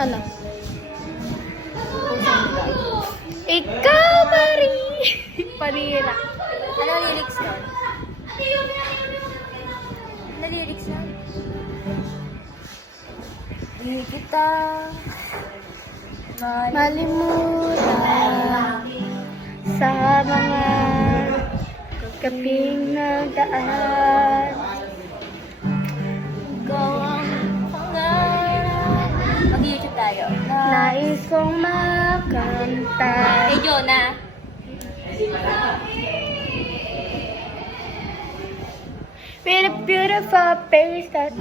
Ano? Ikaw, Mari! Panira. Ano ang lyrics doon? Ano lyrics doon? Di kita Malimutan sa mga gabing nagdaan. Ikaw ang pangarap. Mag-YouTube tayo. Nais kong makanta. Kay Jonah. With a beautiful face that...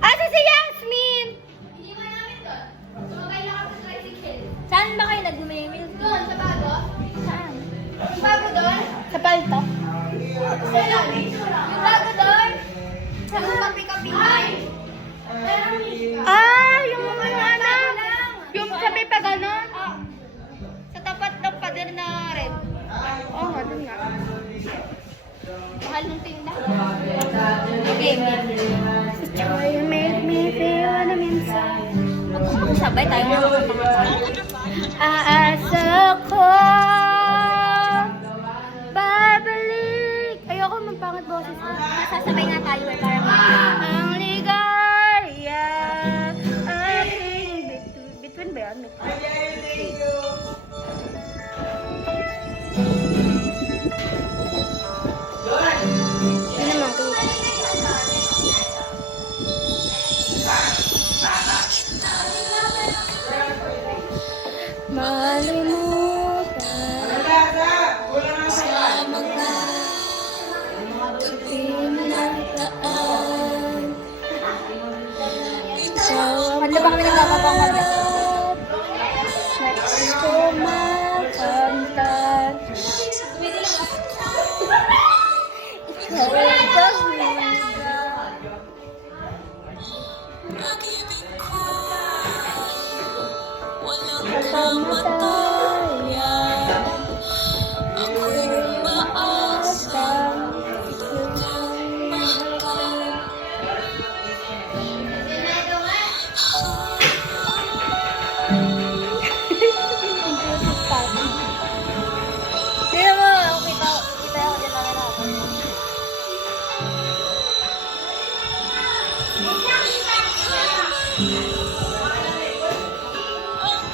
Asa si Yasmin? Saan ba kayo nag-umimil? Doon, sa bago? Saan? Yung bago doon? Sa palto? Yung bago doon? Sa kapi-kapi. Ay! Ah, yung mga ano? Yung sabi pa gano'n? Sa tapat ng pader na red. Oo, nga, dun nga. Mahal ng tinda. Okay. Joy, you make me feel na minsan. Sabay tayo mga kapatid. Aasa ko babalik. Ayoko magpangat boses ko. Sasabay nga tayo eh. Para Ang ligaya aking between ba yan? Yun naman ko. Malimutan sa mga pinagdaan. Ikaw ang Ano ba kami nagkakapangal? nais ko makamtan. Ikaw ang pag-ibig. Kakamatayan. Ako'y maasang ikaw mahal ka. Sino mo? Kita ako din mga natin.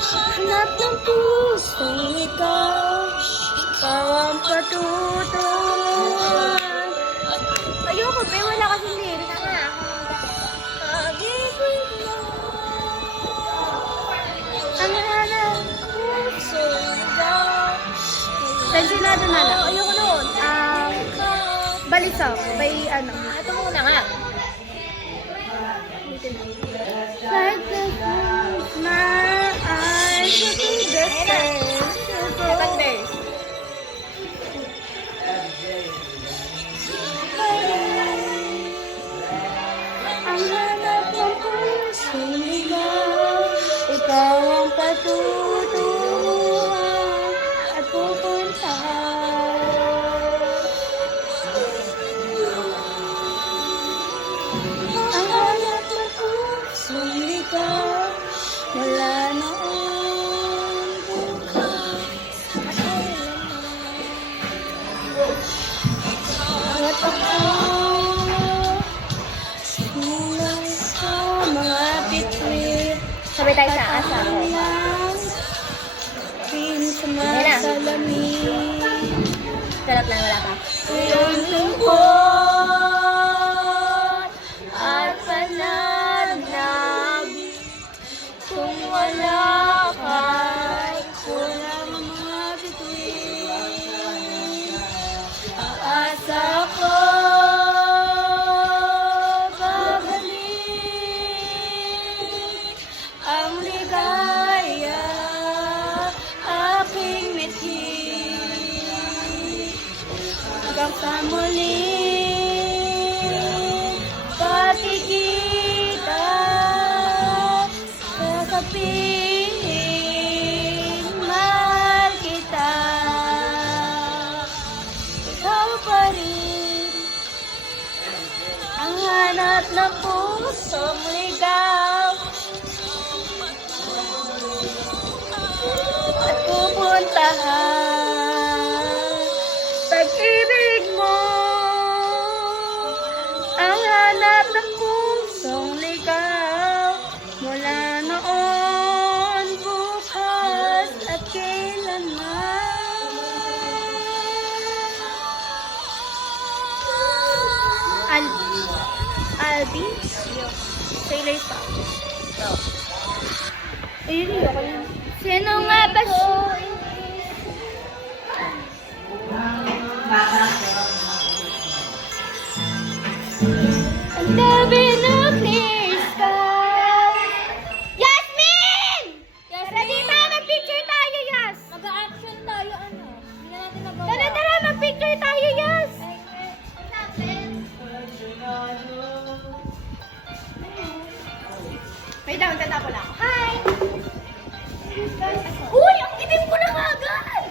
Hanap ng pusong ikaw, ikaw ang patutunguhan. Ayoko, pero wala kasing lyrics na. Pag-ibig mo, ang hanap ng pusong ikaw. Pensionado na lang. Ayoko noon. Balisaw, by ano. Ito muna nga. Like the moon, my eyes look in the face. Second verse. Ang hanap ng pusong ikaw, ikaw ang patutunguhan at pupuntahan. Ang hanap ng pusong ikaw, wala noon bukas at kailanman. At ako Sinay sa mga bituin. Sabay tayo sa asa ko. Sumasalamin. Sarap lang, wala pa. Iyong lungkot at pananabik. Kung wala ka, kulang ang mga bituin. Aasa ko babalik ang ligaya aking mithi. Hanggang sa muling pagkikita, sasabihin mahal kita. Ikaw pa rin ang hanap ng pusong ligaw. lahat. Pag-ibig mo ang hanap ng pusong ligaw. Mula noon, bukas at kailanman. Albi? Sailor pa. Ayun yun, ako yun. Sino nga ba siya? Ang tabi ng clear sky. Yasmin! Ready tayo, mag-picture tayo, Yas! Mag-action tayo, ano? Hindi na natin nagawa. Tara, tara, mag-picture tayo, Yas! Wait lang, tatapo lang ako. Hi! Uy, ang itim ko na kagad!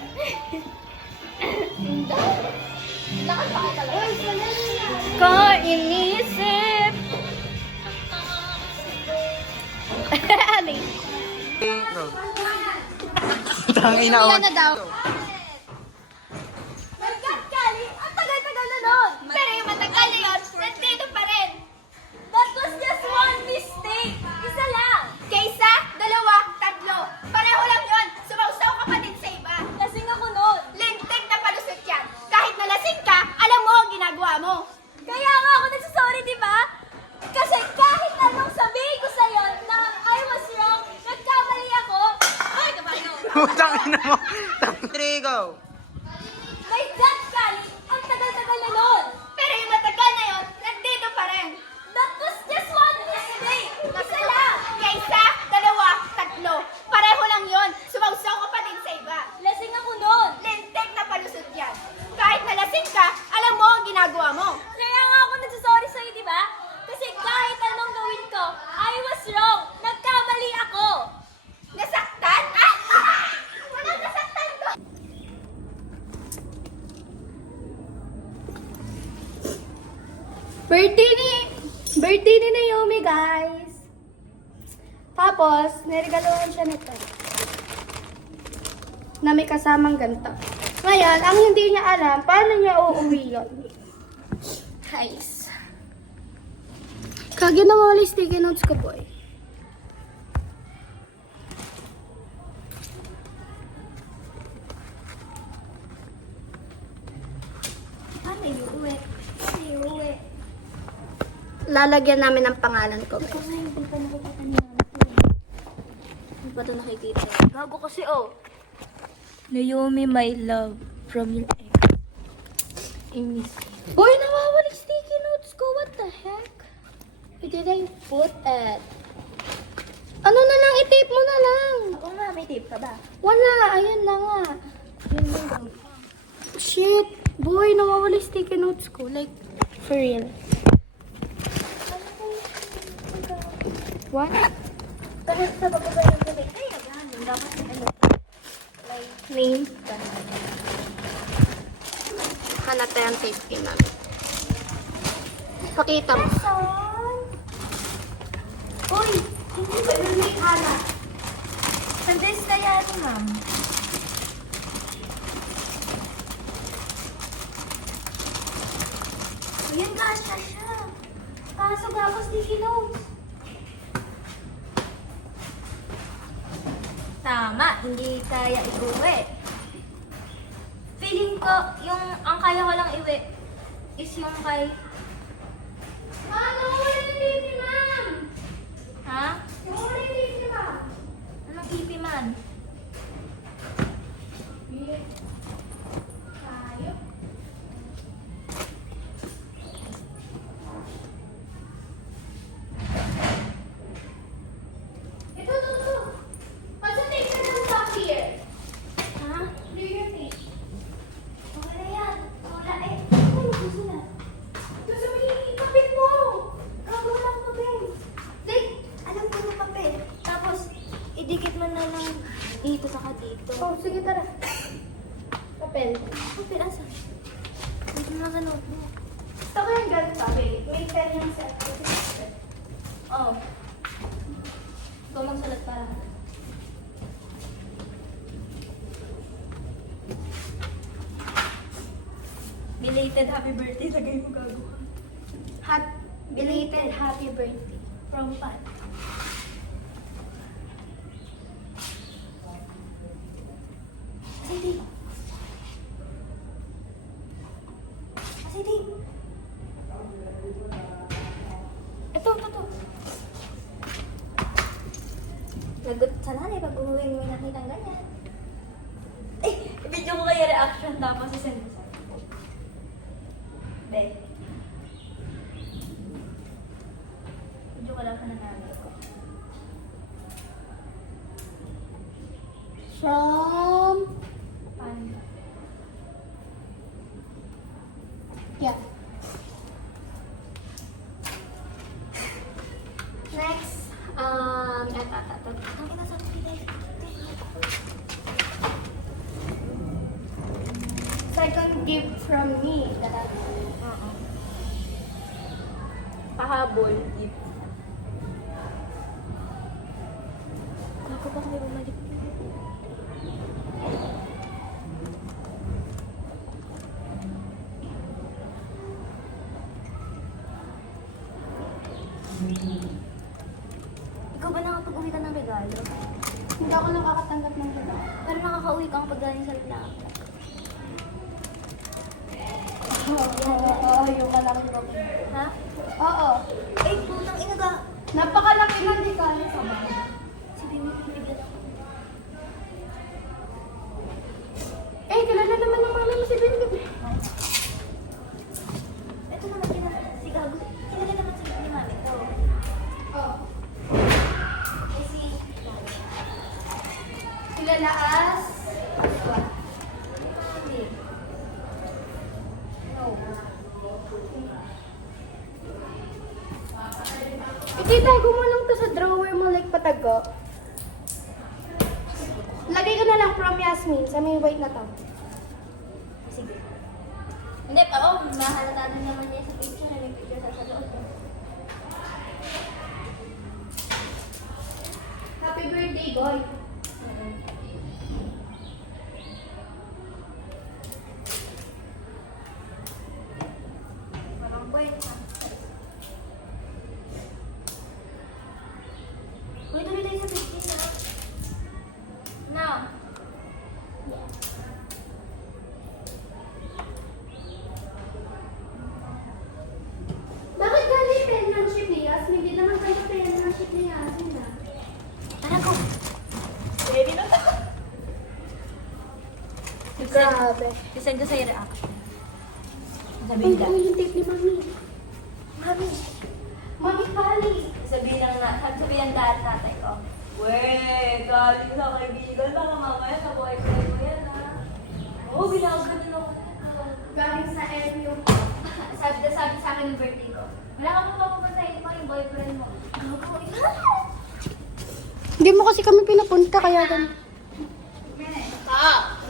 Lakas pa ka talaga. Ko inisip. Tangina ako. na daw. Nagkakali, ang tagal-tagal na nun. Pero yung matagal na yun, nandito pa rin. That was just one mistake. Isa lang. Kaysa, dalawa, tatlo. Pareho lang yun. Sumausaw ka pa din sa iba. Lasing ako nun. Lintik na palusot yan. Kahit nalasing ka, alam mo ang ginagawa mo. Kaya nga ako nagsasorry, di ba? Kasi kahit anong sabihin ko sa'yo na I was wrong, nagkamali ako. Ay, kabayo. Tangina mo. Trigo. May that kali, ang tagal-tagal na nun. Pero yung matagal na yun, nandito pa rin. That was just one mistake. Isa lang. Kaysa, dalawa, tatlo. Pareho lang yun. Sumausaw ka pa din sa iba. Lasing ako nun. Lintek na palusot yan. Kahit nalasing ka, alam mo ang ginagawa mo. Kaya nga ako nagsasorry sa'yo, di ba? Kasi kahit anong gawin ko, I was wrong. Nagkamali ako. Nasaktan? Walang nasaktan ko. Birthday ni Naomi, guys. Tapos, niregaloan siya nito. Na may kasamang ganito. Ngayon, ang hindi niya alam, paano niya uuwi yun? Guys. Kagyan na mawala yung sticky notes ko, boy. Ano yung uwi? Ano yung uwi? Lalagyan namin ng pangalan ko, guys. Hindi pa ito nakikita. Gago kasi, oh. Naomi, my love, from your ex. I miss you. Boy, nawawala yung sticky notes ko. What the heck? Where did I put it? Ano na lang, i-tape mo na lang. Oo nga, may tape ka ba? Wala, ayun na nga. Yun lang. Shit, boy, nawawala yung sticky notes ko. Like, for real. What? Kahit sa bababa yung galit. Ay, agahan. Dapat ano. Name? Hanap tayo ang tape pin namin. Pakita mo. Uy, hindi ba yung may Hana? Sandals na yan, ma'am. Ayan nga siya. Kaso gabos di notes. Tama, hindi kaya iuwi. Feeling ko, yung ang kaya ko lang iwi is yung kay... Ano? Wala na baby, ma'am. Ha? Wala na baby, ma'am. Anong ipi man? Tayo. Ito. Pasa tape ka ng top here. Ha? Do your thing. Okay na yan. Wala eh. Ano susunod? Doon sa may kapit mo. Gagawa lang papel. Like, alam ko na papel. Tapos, idikit mo na lang dito saka dito. Oh, sige, tara. Papel. Kapit, asa? Dito mo lang sa notebook. Gusto ko yung ganun sabi. May pen yung set. Oh. Ikaw magsalat para. belated happy birthday. Lagay mo gago. Belated happy birthday. From Pat. Sige. Sige. Ito. Lagot sa nanay pag umuwi mo nakita ng ganyan. Eh, i-video ko kayo reaction tapos isend mo sa akin. Be. Video ko lang sa nanay ko. From... Paano? Yeah. Next, Ang ina sa pinay. second gift from me that I Pahabol. Gift. Kako pa kami bumalik. Ikaw ba nakapag-uwi ka ng regalo? Hindi ako nakakatanggap ng regalo. Pero nakaka-uwi ka kapag galing sa lalaki. Oo, yung malaki ko. Ha? Oo. Ay, putang ina ka. Napakalaki na, di kaya sa bahay. Si Bimi, pinibigyan ako. Eh, kilala naman ng mami mo si Bibi. Ito naman, si Gago. Kilala naman si ni Mami ko. Oo. Eh, si... Kilala as... Hindi. No. Ititago mo lang to sa drawer mo like patago. Lagay ko na lang from Yasmin sa may white na to. Sige. Hindi, mahalata din naman niya sa picture na may picture sa loob. Happy birthday, boy. Parang white na. Uy, tuloy tayo sa 15 na. Now. Bakit galing penmanship ni Yasmin? Hindi naman kayo penmanship ni Yasmin ah. Ano ko? Baby na to. Grabe. Isend ko sa'yo reaction. Ay, yung tape ni Mami. Mami. Mami, Kali. Sabihan dahil tatay ko. Weh, galing sa kaibigan. Baka mamaya sa boyfriend mo yan, ha? Oo, ginaganon ako. Galing sa MU. Sabi sa akin ng birthday ko. Wala ka pa papuntahin mo yung boyfriend mo. Ako, Hindi mo kasi kami pinapunta kaya gan. Ah!